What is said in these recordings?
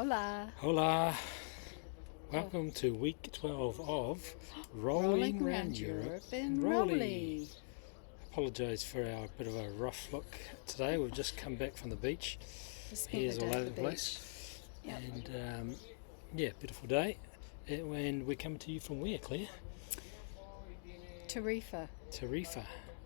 Hola. Hola. Welcome to week 12 of Rolling Round Europe and Rolly. Apologise for our bit of a rough look today. We've just come back from the beach. Hairs all over the place. Yep. And beautiful day. And we're coming to you from where, Claire? Tarifa.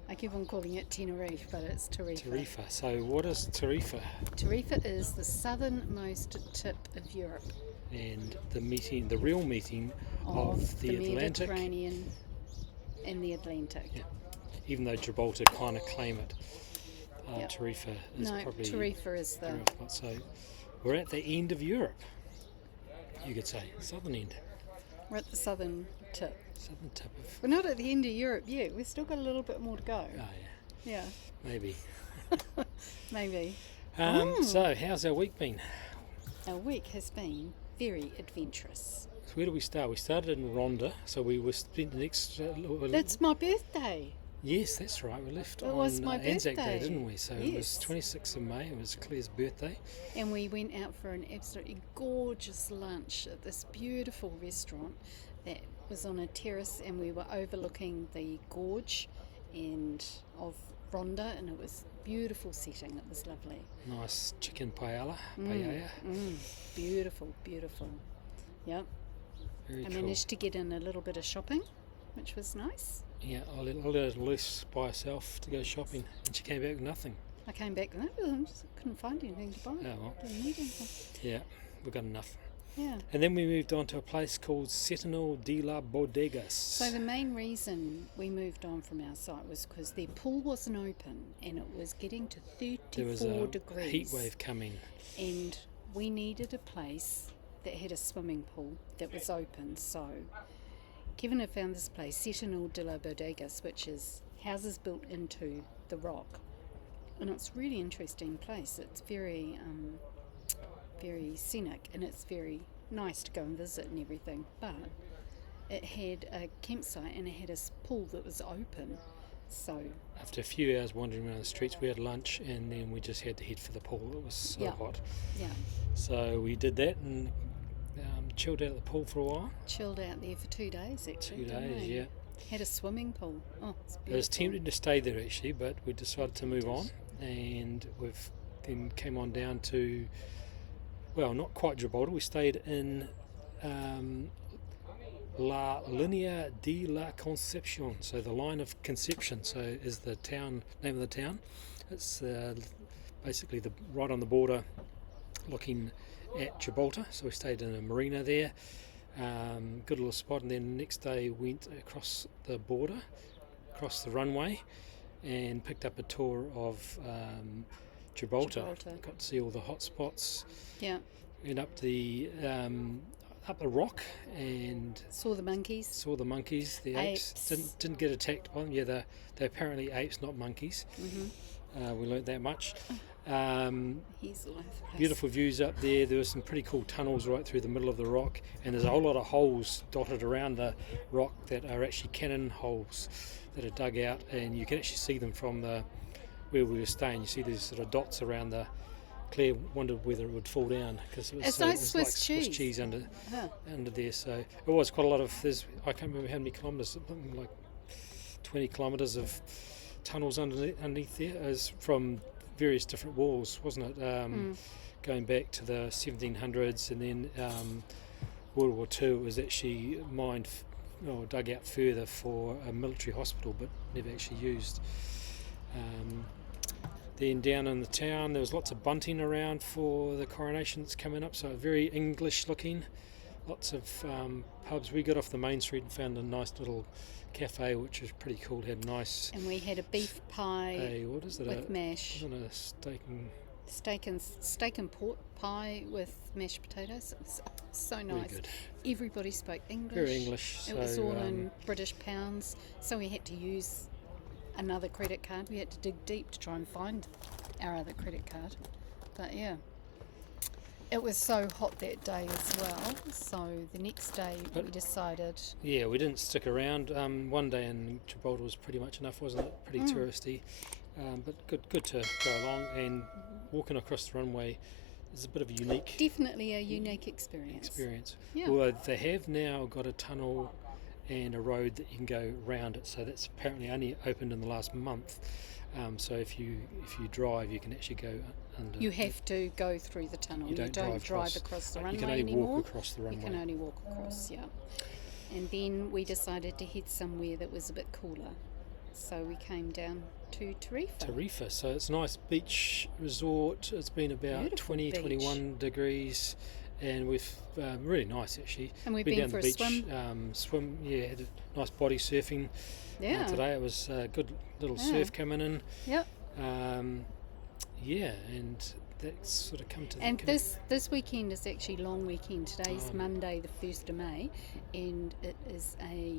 I keep on calling it Tenerife, but it's Tarifa. Tarifa. So what is Tarifa? Tarifa is the southernmost tip of Europe. And the real meeting of the Atlantic. Mediterranean and the Atlantic. Yeah. Even though Gibraltar kind of claim it. Tarifa is probably... Tarifa is the... So we're at the end of Europe, you could say. Southern end. We're at the southern tip. Southern tip of... We're not at the end of Europe yet. We've still got a little bit more to go. Oh, yeah. Yeah. Maybe. Maybe. So, how's our week been? Our week has been very adventurous. So where do we start? We started in Ronda, so we were spent the next... That's my birthday. Yes, that's right. We left It was my Anzac birthday. Day, didn't we? So Yes. It was 26th of May. It was Claire's birthday. And we went out for an absolutely gorgeous lunch at this beautiful restaurant that was on a terrace, and we were overlooking the gorge of Ronda, and it was beautiful setting. It was lovely. Nice chicken paella. Beautiful. Yep. Very I cool. managed to get in a little bit of shopping, which was nice. Yeah, I let Liz by herself to go shopping, and she came back with nothing. I came back and I just couldn't find anything to buy. Oh, well. Didn't need anything. Yeah, we got enough. Yeah. And then we moved on to a place called Setenil de la Bodegas. So the main reason we moved on from our site was because their pool wasn't open and it was getting to 34 there was a degrees. heat wave coming. And we needed a place that had a swimming pool that was open. So Kevin had found this place, Setenil de la Bodegas, which is houses built into the rock. And it's a really interesting place. It's very scenic, and it's very nice to go and visit and everything, but it had a campsite and it had a pool that was open. So after a few hours wandering around the streets, we had lunch, and then we just had to head for the pool. It was so hot. Yeah. So we did that and chilled out at the pool for a while. Chilled out there for 2 days actually. 2 days, yeah. Had a swimming pool. Oh, it's beautiful. I was tempted to stay there actually, but we decided to move on, and we've then came on down to, well, not quite Gibraltar. We stayed in La Línea de la Concepción, so the line of conception. So is the name of the town. It's basically right on the border, looking at Gibraltar. So we stayed in a marina there. Good little spot, and then the next day went across the border, across the runway, and picked up a tour of Gibraltar. Got to see all the hot spots. Yeah. Went up the rock and saw the monkeys. The apes. Didn't get attacked by them. Yeah, they're apparently apes, not monkeys. Mm-hmm. We learnt that much. Beautiful views up there. There were some pretty cool tunnels right through the middle of the rock, and there's a whole lot of holes dotted around the rock that are actually cannon holes that are dug out, and you can actually see them from where we were staying. You see these sort of dots around the... Claire wondered whether it would fall down because it was like Swiss cheese under there. So it was quite a lot of... I can't remember how many kilometres, something like 20 kilometres of tunnels underneath there. It was from various different walls, wasn't it? Going back to the 1700s, and then World War II, it was actually dug out further for a military hospital, but never actually used. Then down in the town, there was lots of bunting around for the coronation that's coming up, so very English looking. Lots of pubs. We got off the main street and found a nice little cafe, which was pretty cool. It had nice... And we had a beef pie with mash. Wasn't it a steak and pork pie with mashed potatoes. It was so nice. Very good. Everybody spoke English. Very English. It was all in British pounds, so we had to use another credit card. We had to dig deep to try and find our other credit card. But yeah, it was so hot that day as well, so the next day we decided... Yeah, we didn't stick around. One day in Gibraltar was pretty much enough, wasn't it? Pretty touristy, but good to go along. And walking across the runway, it's a bit of a unique Definitely a unique experience. Yeah. Although they have now got a tunnel and a road that you can go round it, so that's apparently only opened in the last month. So if you drive, you can actually go under. You have to go through the tunnel. You don't drive across the runway You can only anymore. walk across the runway. You can only walk across, yeah. And then we decided to head somewhere that was a bit cooler. So we came down to Tarifa. So it's a nice beach resort. It's been about Beautiful 21 degrees, and we've really nice actually. And we've been down for the a beach, swim. Yeah, had a nice body surfing. Yeah. Today it was a good little surf coming in. Yep. Yeah, and that's sort of come to. And this weekend is actually long weekend. Today's Monday, the 1st of May, and it is a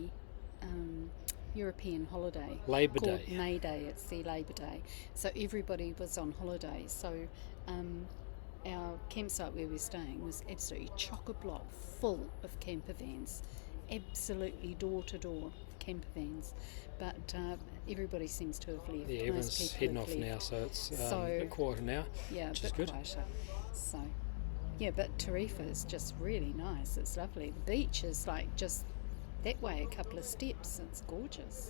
European holiday. Labor called Day. May Day. It's their Labor Day. So everybody was on holiday. So our campsite where we're staying was absolutely chock-a-block full of camper vans. Absolutely door-to-door camper vans. But everybody seems to have left. Yeah, everyone's heading off now, so it's a bit quieter now. Yeah, which a is bit good. quieter. So, yeah, but Tarifa is just really nice. It's lovely. The beach is like just that way, a couple of steps. It's gorgeous.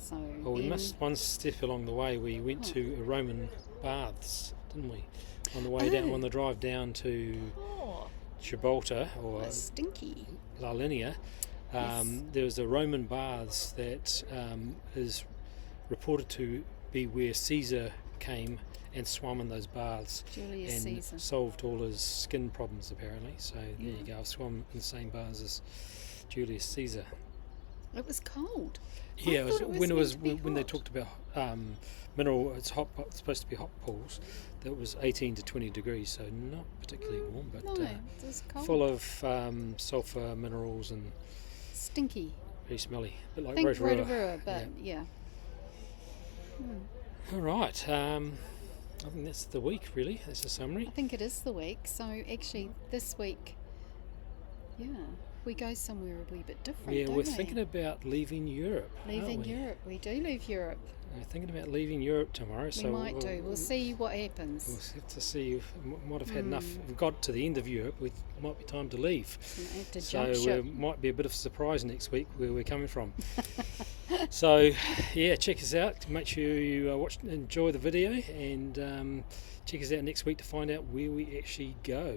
So. Well, we missed one step along the way. We went to Roman baths, didn't we? On the way down, on the drive down to Gibraltar or stinky La Linea. There was a Roman baths that is reported to be where Caesar came and swam in those baths Julius and Caesar. solved all his skin problems apparently. So there you go. I've swum in the same baths as Julius Caesar. It was cold. Yeah, when they hot. talked about mineral. It's hot. It's supposed to be hot pools. That was 18 to 20 degrees, so not particularly warm, but No, it was cold. full of sulfur minerals and Stinky. very smelly, a bit like Think Rotorua. Rotorua, but yeah. All right. I think that's the week, really. That's a summary. I think it is the week. So actually, this week, we go somewhere a wee bit different. Yeah, don't we're we? thinking about leaving Europe. Leaving aren't we? Europe. We do leave Europe. We're thinking about leaving Europe tomorrow. We might do. We'll see what happens. We'll have to see if we might have had enough. If we've got to the end of Europe, it might be time to leave. Might have to So jump ship. might be a bit of a surprise next week where we're coming from. So yeah, check us out. Make sure you enjoy the video, and check us out next week to find out where we actually go.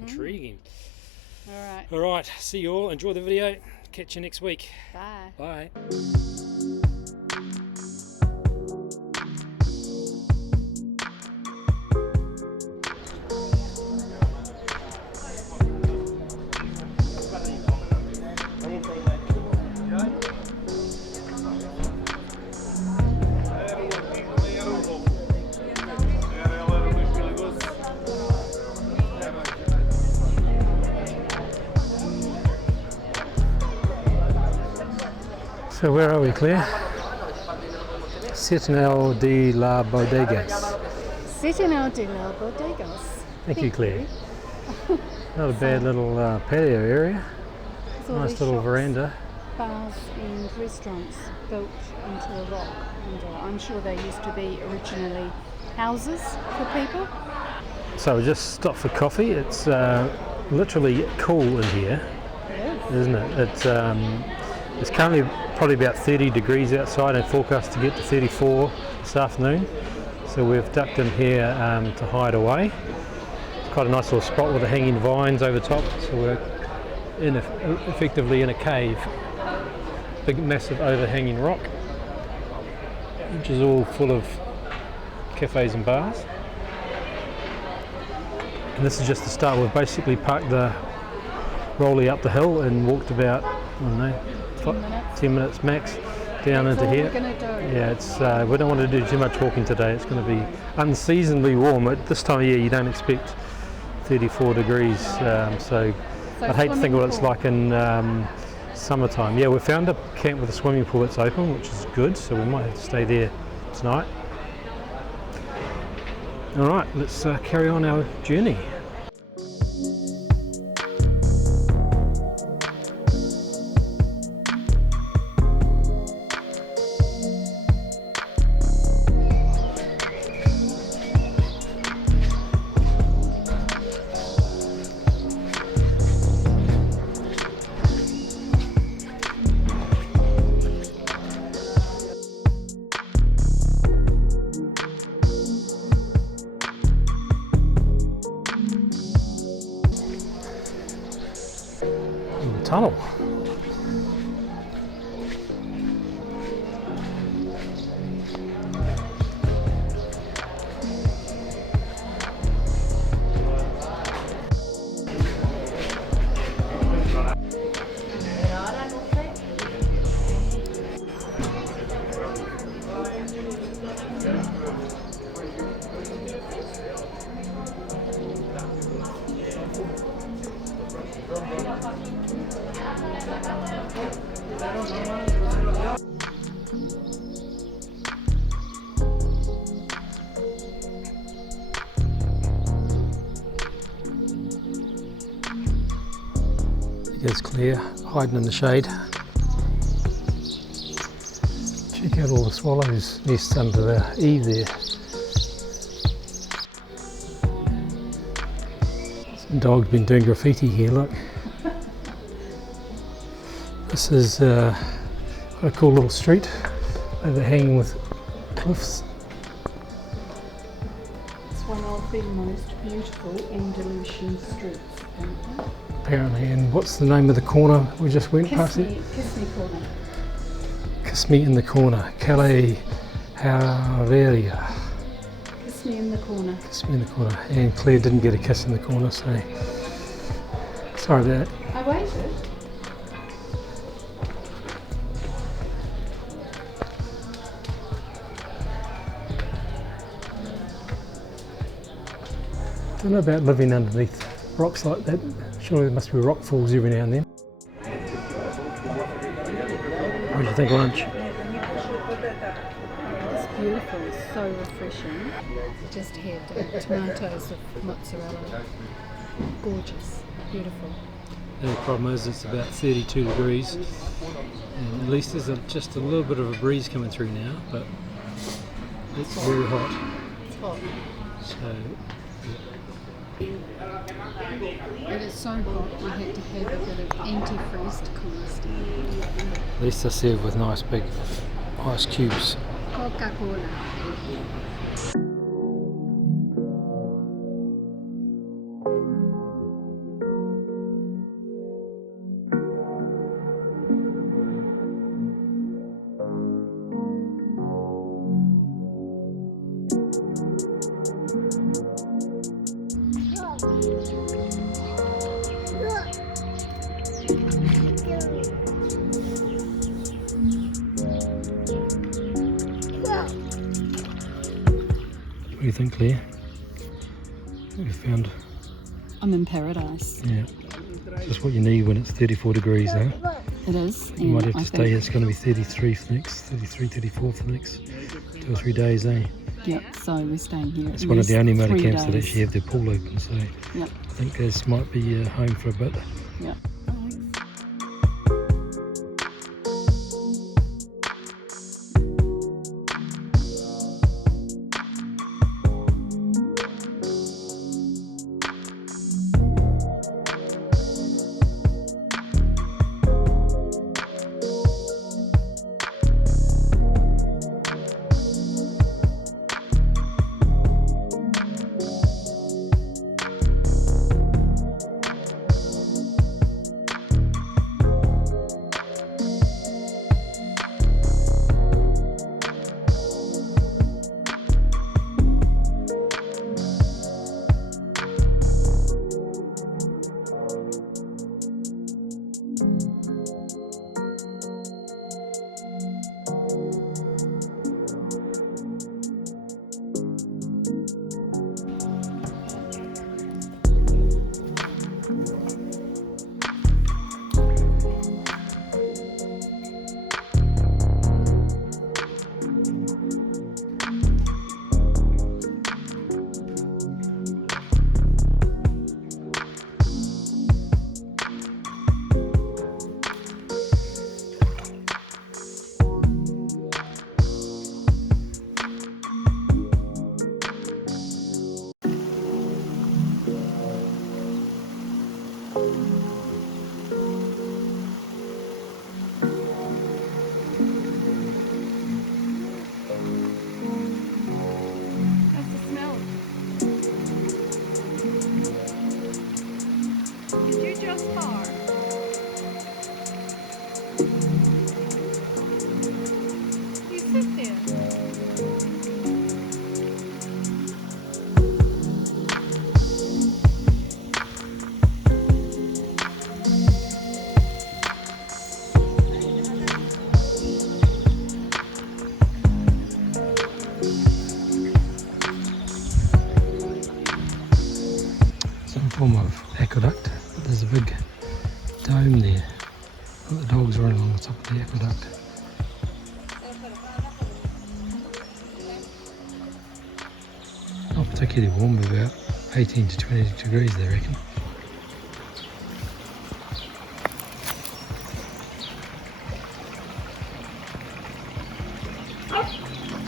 Intriguing. All right. See you all. Enjoy the video. Catch you next week. Bye. Bye. So where are we, Claire? Setenil de la Bodegas. Setenil de la Bodegas. Thank you, Claire. Not a bad little patio area. Nice little shops, veranda. Bars and restaurants built into the rock. And I'm sure they used to be originally houses for people. So we just stopped for coffee. It's literally cool in here, isn't it? It's currently probably about 30 degrees outside and forecast to get to 34 this afternoon. So we've ducked in here to hide away. It's quite a nice little spot with the hanging vines over top. So we're effectively in a cave. Big massive overhanging rock, which is all full of cafes and bars. And this is just the start. We've basically parked the rollie up the hill and walked about, 10 minutes max down That's into all here. we're gonna do. Yeah, it's we don't want to do too much walking today. It's going to be unseasonably warm. At this time of year, you don't expect 34 degrees. So I'd hate to think what it's like in summertime. Yeah, we found a camp with a swimming pool that's open, which is good. So we might have to stay there tonight. All right, let's carry on our journey. tunnel. There's Claire hiding in the shade. Check out all the swallows' nests under the eave there. Some dog's been doing graffiti here, look. This is quite a cool little street overhanging with cliffs. It's one of the most beautiful Andalusian streets. Apparently, and what's the name of the corner we just went past it? Kiss Me Corner. Kiss Me in the Corner, Calais Herreria. Kiss Me in the Corner. Kiss Me in the Corner. And Claire didn't get a kiss in the corner, so sorry about that. I waited. Don't know about living underneath rocks like that. Surely there must be rock falls every now and then. What do you think of lunch? It's beautiful, it's so refreshing. Just had tomatoes with mozzarella. Gorgeous, beautiful. The problem is it's about 32 degrees and at least there's just a little bit of a breeze coming through now, but it's very hot. It's hot. So It is so hot, I had to have a bit of antifreeze to cool us down. at least they're served with nice big ice cubes. Coca-Cola. What do you think, Claire? What we found? I'm in paradise. Yeah. Just what you need when it's 34 degrees, eh? It is. You might have to stay here. It's going to be 33 for the next, 33, 34 for the next 2 or 3 days, eh? Yep, so we're staying here. It's one of the only motor 3 camps that days. actually have their pool open, so Yep. I think this might be home for a bit. Yep. form of aqueduct, but there's a big dome there. The dogs are running along the top of the aqueduct. Not particularly warm, but about 18 to 20 degrees they reckon.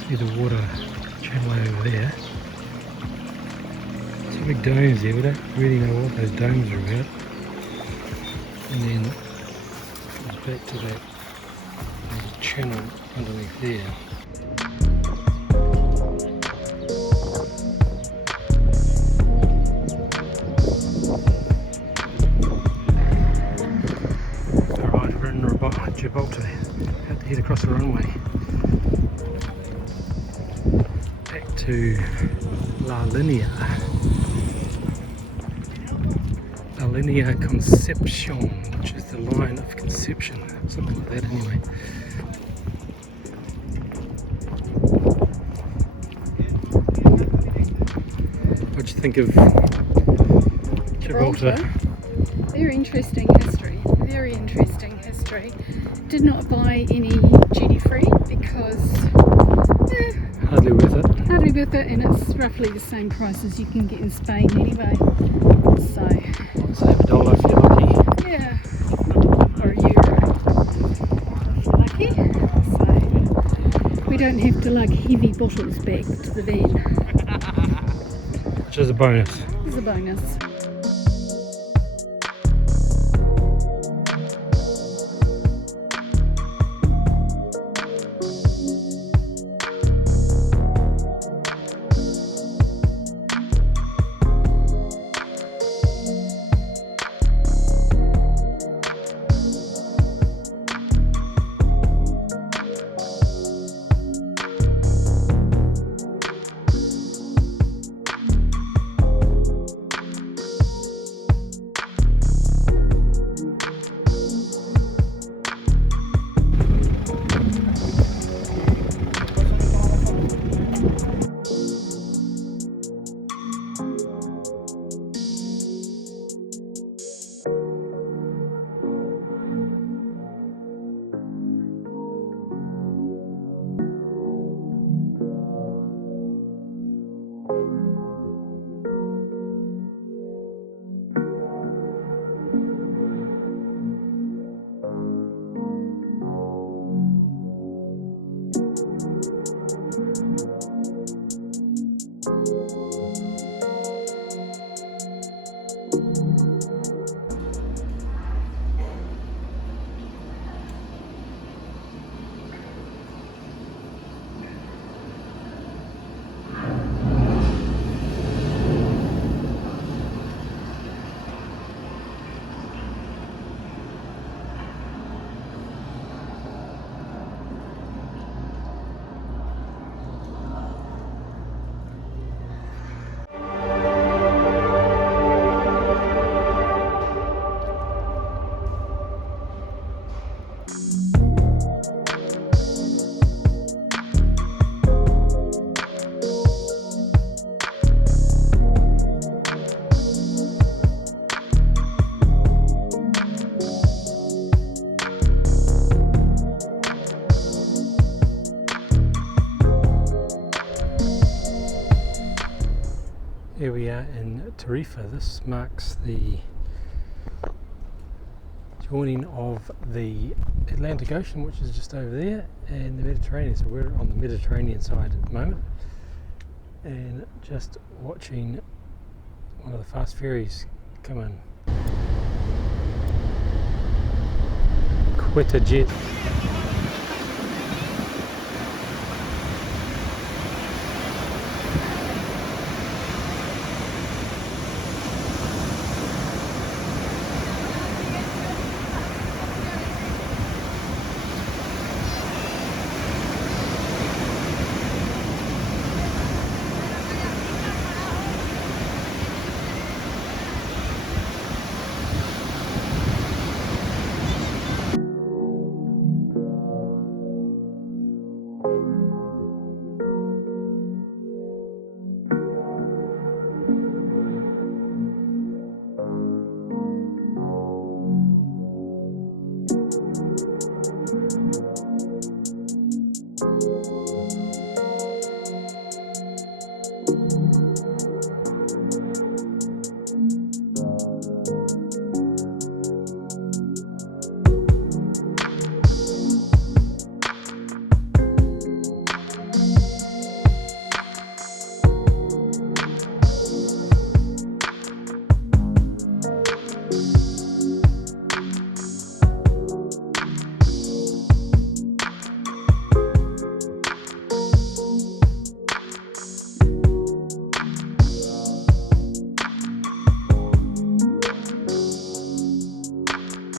See the water channel over there. Some big domes there, we don't really know what those domes are about. And then back to that channel underneath there. Alright, we're in Gibraltar, had to head across the runway back to La Linea Conception, which is the line of conception, something like that anyway. What do you think of Gibraltar? Very interesting history, very interesting history. Did not buy any duty free because Hardly worth it. hardly worth it, and it's roughly the same price as you can get in Spain anyway. So Save $1 if you're lucky. yeah, or €1 if you're lucky. So we don't have to lug heavy bottles back to the van. Which is a bonus. It's a bonus. Here we are in Tarifa. This marks the joining of the Atlantic Ocean, which is just over there, and the Mediterranean. So we're on the Mediterranean side at the moment, and just watching one of the fast ferries come in. Quetta Jet.